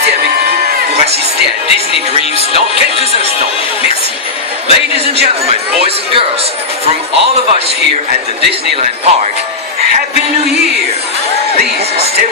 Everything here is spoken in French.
rester avec nous pour assister à Disney Dreams dans quelques instants. Merci. Ladies and gentlemen, boys and girls, from all of us here at the Disneyland Park, Happy New Year! Please stay with